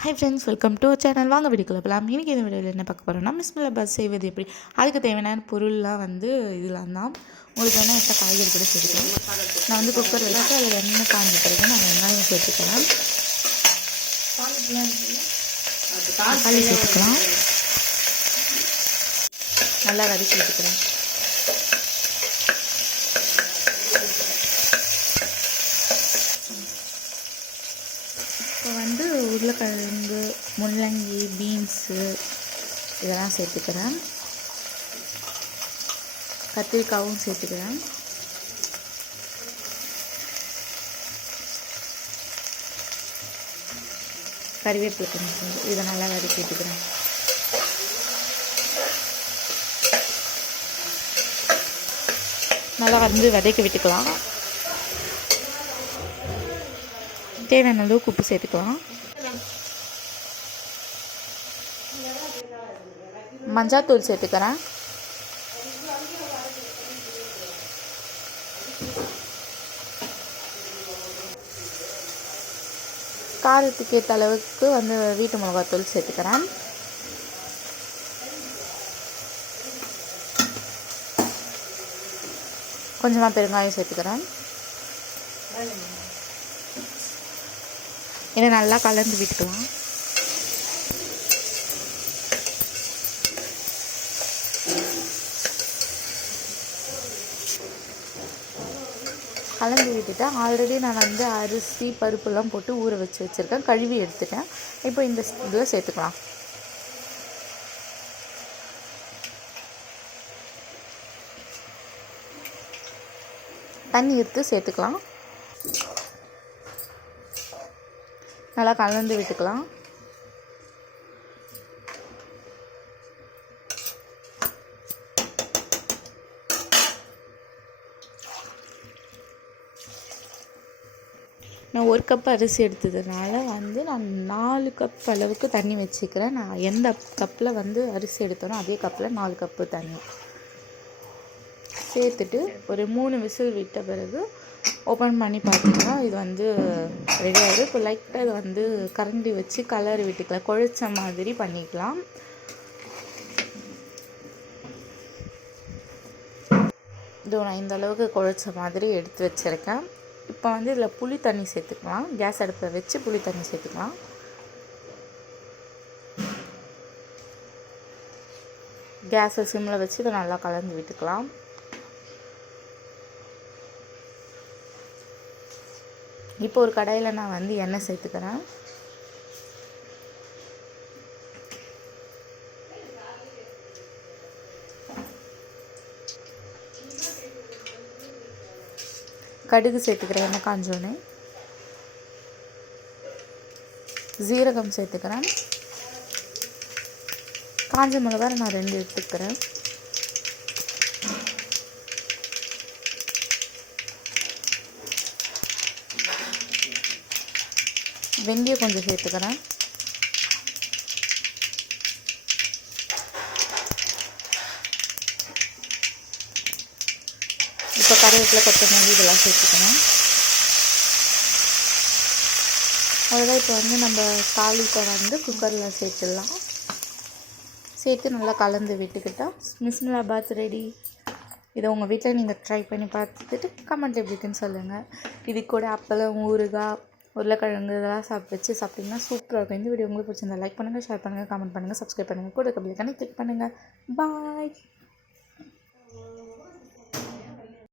Hi friends welcome to channel வாங்க வீடியோக்குள்ள போகலாம் இன்றைக்கி இந்த வீடியோவில் என்ன பார்க்க போகிறோம்னா மிஸ்மில் பஸ் செய்வது எப்படி? அதுக்கு தேவையான பொருள்லாம் வந்து இதெல்லாம் தான். உங்களுக்கு வேணால் எக்ஸ்ட்ரா காய்கறி கூட சேர்த்துக்கலாம். நான் வந்து குக்கர் வச்சு அதில் எண்ணெய் காஞ்ச பிறகு நான் வெங்காயம் சேர்த்துக்கலாம். தக்காளி சேர்த்துக்கலாம். நல்லா வதக்கி விட்டுக்கிறேன் இப்போ வந்து உருளைக்கிழங்கு முள்ளங்கி பீன்ஸு இதெல்லாம் சேர்த்துக்கிறேன். கத்திரிக்காவும் சேர்த்துக்கிறேன். கறிவேப்பிலை கொஞ்சம் இதை நல்லா வதக்கி விட்டுக்கிறேன் நல்லா வந்து வதக்கி விட்டுக்கலாம். தேவையான அளவுக்கு உப்பு சேர்த்துக்கலாம். மஞ்சாத்தூள் சேர்த்துக்கிறேன். காரத்துக்கு ஏற்ற அளவுக்கு வந்து வீட்டு மிளகாத்தூள் சேர்த்துக்கிறேன். கொஞ்சமாக பெருங்காயம் சேர்த்துக்கிறேன். இதை நல்லா கலந்து விட்டுக்கலாம். கலந்து விட்டுட்டேன். ஆல்ரெடி நான் வந்து அரிசி பருப்புலாம் போட்டு ஊற வச்சு வச்சுருக்கேன். கழுவி எடுத்துட்டேன். இப்போ இந்த இதில் சேர்த்துக்கலாம். தண்ணி எடுத்து சேர்த்துக்கலாம். நல்லா கலந்து விட்டுக்கலாம். நான் ஒரு கப் அரிசி எடுத்ததுனால வந்து நான் நாலு கப் அளவுக்கு தண்ணி வச்சுக்கிறேன். நான் எந்த கப்பில் வந்து அரிசி எடுத்தனோ அதே கப்பில் நாலு கப்பு தண்ணி. சேர்த்துட்டு ஒரு மூணு விசில் விட்ட பிறகு ஓப்பன் பண்ணி பார்த்தீங்கன்னா இது வந்து ரெடி ஆகுது. இப்போ லைட்டாக இது வந்து கரண்டி வச்சு கலர் விட்டுக்கலாம். குழைச்ச மாதிரி பண்ணிக்கலாம். இதோ நான் இந்த அளவுக்கு குழைச்ச மாதிரி எடுத்து வச்சுருக்கேன். இப்போ வந்து இதில் புளி தண்ணி சேர்த்துக்கலாம். கேஸ் அடுப்பை வச்சு புளி தண்ணி சேர்த்துக்கலாம். கேஸை சிம்மில் வச்சு இதை நல்லா கலந்து விட்டுக்கலாம். இப்போ ஒரு கடையில் நான் வந்து எண்ணெய் சேர்த்துக்கிறேன். கடுகு சேர்த்துக்கிறேன் எண்ணெய் காஞ்சோன்னே ஜீரகம் சேர்த்துக்கிறேன். காஞ்ச மிளகா நான் ரெண்டு எடுத்துக்கிறேன். வெந்தயம் கொஞ்சம் சேர்த்துக்கிறேன். இப்போ கருவேப்பிலை கொத்தமல்லி இதெல்லாம் சேர்த்துக்கணும். அவ்வளோதான். இப்போ வந்து நம்ம தாளிப்பை வந்து குக்கரில் சேர்த்துடலாம். சேர்த்து நல்லா கலந்து விட்டுக்கிட்டால் மிஸ்மிலாபாத் ரெடி இதை உங்கள் வீட்டில் நீங்கள் ட்ரை பண்ணி பார்த்துட்டு கமெண்ட் எப்படி இருக்குன்னு சொல்லுங்கள் இது கூட அப்பளம் ஊறுகாய் உருளைக்கிழங்கு இதெல்லாம் சாப்பிட்டு வச்சு சாப்பிட்டிங்கன்னா சூப்பராக இருக்கும். இந்த வீடியோ உங்களுக்கு பிடிச்சிருந்தா லைக் பண்ணுங்கள் ஷேர் பண்ணுங்கள் கமெண்ட் பண்ணுங்கள் சப்ஸ்கிரைப் பண்ணுங்கள் கூட கபிலுக்கான கிளிக் பண்ணுங்கள் பாய்